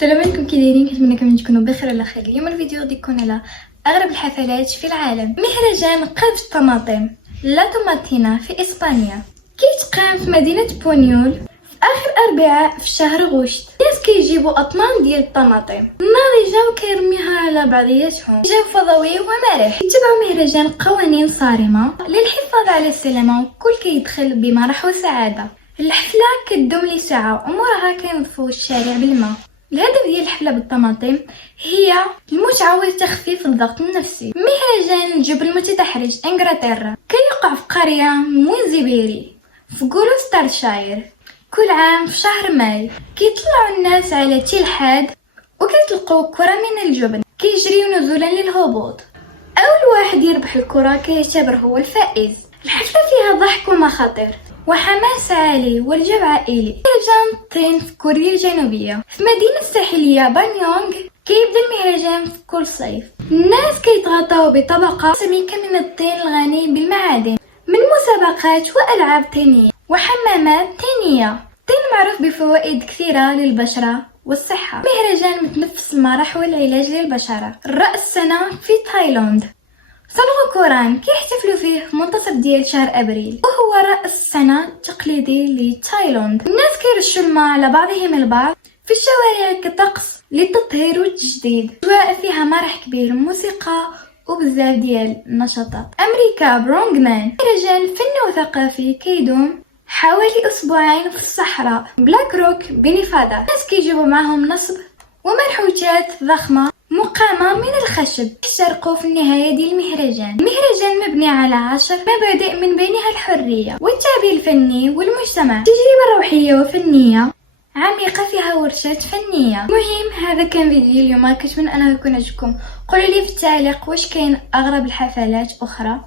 السلام عليكم، كي دايرين؟ كنتمنى كاملين تكونوا بخير وعلى خير. اليوم الفيديو غادي يكون على اغرب الحفلات في العالم. مهرجان قذف الطماطم لا توماتينا في اسبانيا كيتقام في مدينه بونيول في اخر اربعاء في شهر غشت. الناس كيجيبوا اطنان ديال الطماطم ناضجه وكيرميها على بعضياتهم. جو فضوي ومرح. يتبعوا مهرجان قوانين صارمه للحفاظ على السلامه، وكل كيدخل بمرح وسعاده. الحفله كتدوم لساعه وموراها كينظفوا الشارع بالماء. الهدف ديال الحفله بالطماطم هي المتعه وتخفيف الضغط النفسي. مهرجان الجبل المتدحرج انجلترا كيوقع في قريه موينزيبيري في غلوسترشاير كل عام في شهر ماي. كيطلعوا الناس على تلحاد وكيطلقوا كره من الجبن كيجريو نزولا للهبوط. اول واحد يربح الكره كيعتبر هو الفائز. الحفله فيها ضحك ومخاطر وحماس عالي والجو عائلي. مهرجان طين في كوريا الجنوبية في مدينة الساحلية بانيونغ كيبدا المهرجان في كل صيف. الناس كيتغطاو بطبقة سميكة من الطين الغني بالمعادن من مسابقات وألعاب طينية وحمامات طينية. الطين معروف بفوائد كثيرة للبشرة والصحة. مهرجان متنفس المرح والعلاج للبشرة. رأس السنة في تايلاند صلغوا كوران كيحتفلوا فيه في منتصف ديال شهر ابريل، وهو رأس السنة التقليدي لتايلاند. الناس كيرشوا الماء على بعضهم البعض في الشوارع كطقس للتطهير والتجديد. اجواء فيها مرح كبير، موسيقى وبزاف ديال النشاطات. امريكا برونغمان مهرجان فني وثقافي كيدوم حوالي اسبوعين في الصحراء بلاك روك بنيفادا. الناس كيجيبوا معهم نصب ومنحوتات ضخمة مقامة من الخشب يشاركوا في النهاية ديال المهرجان. مبني على 10 مبادئ من بينها الحرية والتعبير الفني والمجتمع. تجربة روحية وفنية عميقة فيها ورشات فنية. المهم هذا كان فيديو اليوم، كنتمنى انه يكون عجبكم. قولوا لي في التعليق واش كاين اغرب الحفلات اخرى.